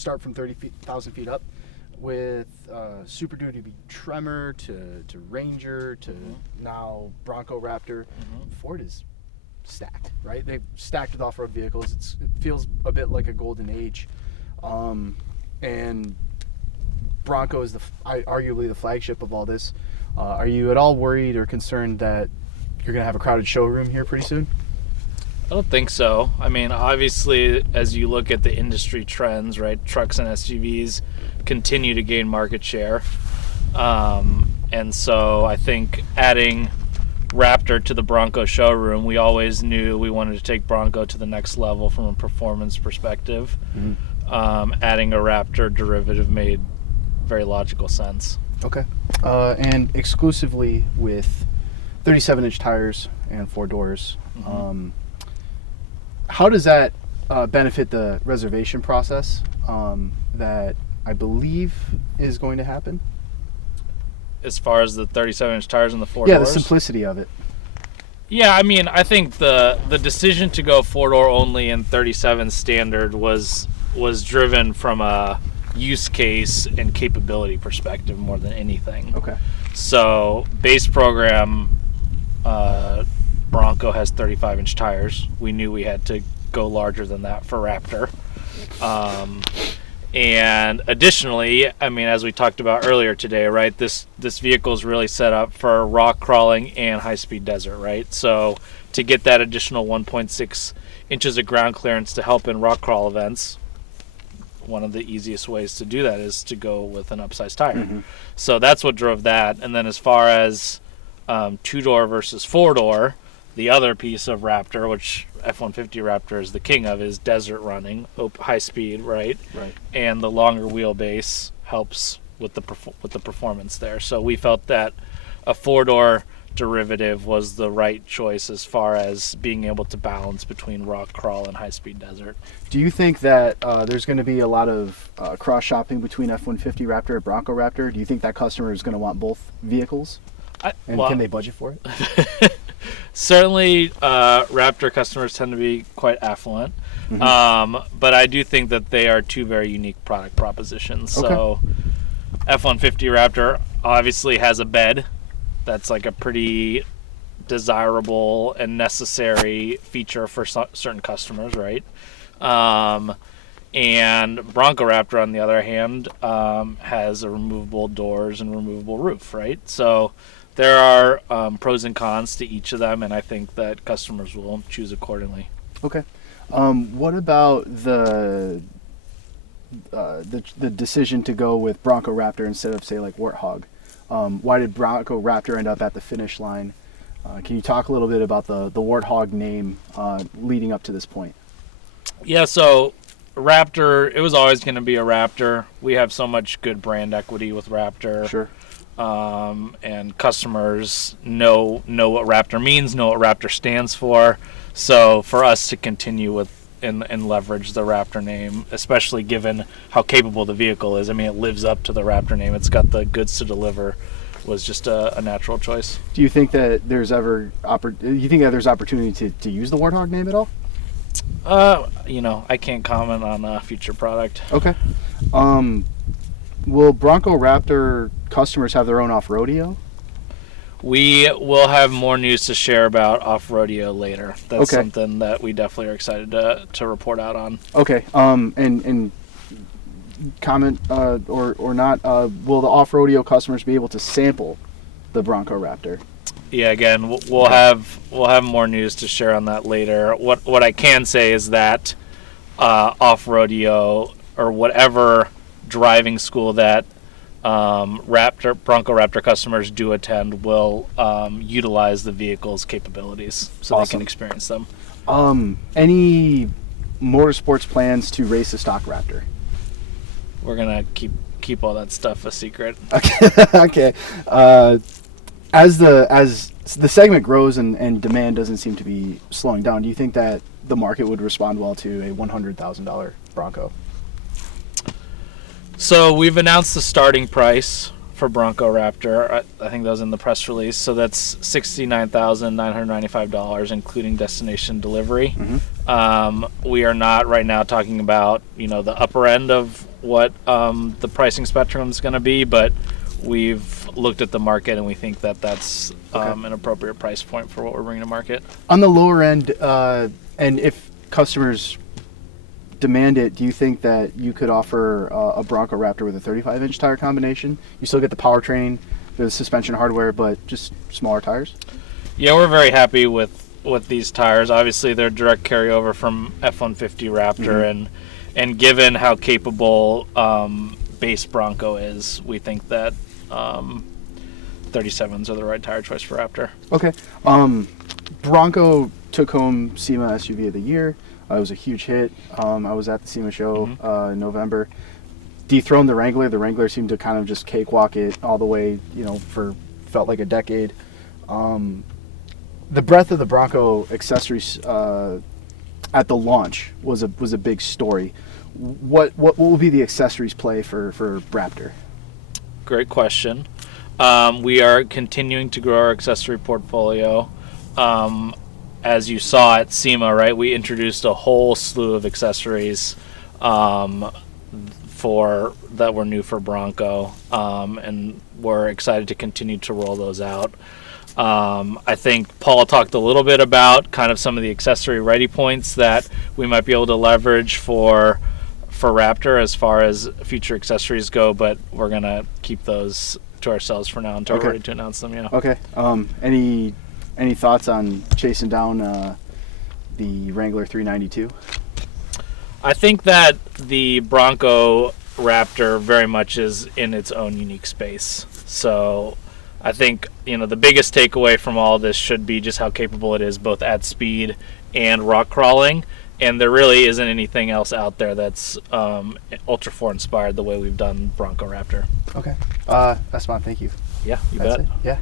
start from 30,000 feet up, with Super Duty Tremor to Ranger to now Bronco Raptor. Ford is stacked, right? They've stacked with off-road vehicles. It feels a bit like a golden age, and Bronco is arguably the flagship of all this. Are you at all worried or concerned that you're going to have a crowded showroom here pretty soon? I don't think so. I mean, obviously, as you look at the industry trends, right, trucks and SUVs continue to gain market share. And so I think adding Raptor to the Bronco showroom, we always knew we wanted to take Bronco to the next level from a performance perspective. Adding a Raptor derivative made very logical sense. Okay. And exclusively with 37-inch tires and 4 doors. How does that benefit the reservation process that I believe is going to happen? As far as the 37-inch tires and the 4 doors? Yeah, the simplicity of it. Yeah, I mean, I think the decision to go 4-door only and 37 standard was driven from a use case and capability perspective more than anything. Okay. So base program, Bronco has 35-inch tires. We knew we had to go larger than that for Raptor. And additionally, I mean, as we talked about earlier today, right, this vehicle is really set up for rock crawling and high-speed desert, right? So to get that additional 1.6 inches of ground clearance to help in rock crawl events, one of the easiest ways to do that is to go with an upsized tire. So that's what drove that. And then as far as 2-door versus 4-door, the other piece of Raptor, which F-150 Raptor is the king of, is desert running, high speed, right? Right. And the longer wheelbase helps with the performance there. So we felt that a 4-door derivative was the right choice as far as being able to balance between rock crawl and high speed desert. Do you think that there's going to be a lot of cross shopping between F-150 Raptor and Bronco Raptor? Do you think that customer is going to want both vehicles? Can they budget for it? Certainly, Raptor customers tend to be quite affluent, but I do think that they are two very unique product propositions. Okay. So F-150 Raptor obviously has a bed. That's like a pretty desirable and necessary feature for certain customers, right? And Bronco Raptor, on the other hand, has a removable doors and removable roof, right? So there are pros and cons to each of them, and I think that customers will choose accordingly. Okay. What about the decision to go with Bronco Raptor instead of, say, like Warthog? Why did Bronco Raptor end up at the finish line? Can you talk a little bit about the Warthog name leading up to this point? Yeah, so Raptor, it was always going to be a Raptor. We have so much good brand equity with Raptor. Sure. And customers know what Raptor means, know what Raptor stands for. So for us to continue with and leverage the Raptor name, especially given how capable the vehicle is. I mean, it lives up to the Raptor name. It's got the goods to deliver. Was just a natural choice. Do you think that there's opportunity to use the Warthog name at all? I can't comment on a future product. Okay. Will Bronco Raptor customers have their own off-rodeo? We will have more news to share about off-rodeo later. That's okay. Something that we definitely are excited to report out on. Okay. And comment or not, will the off-rodeo customers be able to sample the Bronco Raptor? Yeah, again, we'll have more news to share on that later. What I can say is that off-rodeo or whatever driving school that Bronco Raptor customers do attend will utilize the vehicle's capabilities so awesome. They can experience them. Any motorsports plans to race a stock Raptor? We're gonna keep all that stuff a secret. Okay. As the segment grows and demand doesn't seem to be slowing down, do you think that the market would respond well to a $100,000 Bronco? So we've announced the starting price for Bronco Raptor. I think that was in the press release. So that's $69,995, including destination delivery. We are not right now talking about the upper end of what the pricing spectrum is going to be, but we've looked at the market and we think that that's an appropriate price point for what we're bringing to market. On the lower end, and if customers demand it, do you think that you could offer a Bronco Raptor with a 35-inch tire combination? You still get the powertrain, the suspension hardware, but just smaller tires? Yeah, we're very happy with these tires. Obviously, they're direct carryover from F-150 Raptor, and given how capable base Bronco is, we think that 37s are the right tire choice for Raptor. Okay. Bronco took home Sema SUV of the year. It was a huge hit. I was at the Sema show in November. Dethroned the Wrangler. The Wrangler seemed to kind of just cakewalk it all the way, for felt like a decade. The breadth of the Bronco accessories at the launch was a big story. What will be the accessories play for Raptor? Great question. We are continuing to grow our accessory portfolio. As you saw at SEMA, right, we introduced a whole slew of accessories that were new for Bronco, and we're excited to continue to roll those out. I think Paul talked a little bit about kind of some of the accessory ready points that we might be able to leverage for Raptor as far as future accessories go, but we're going to keep those to ourselves for now until we're ready to announce them. Yeah. Okay. Any thoughts on chasing down the Wrangler 392? I think that the Bronco Raptor very much is in its own unique space. So I think the biggest takeaway from all this should be just how capable it is both at speed and rock crawling. And there really isn't anything else out there that's Ultra 4 inspired the way we've done Bronco Raptor. Okay. Esteban, thank you. Yeah, you That's bet. it. Yeah.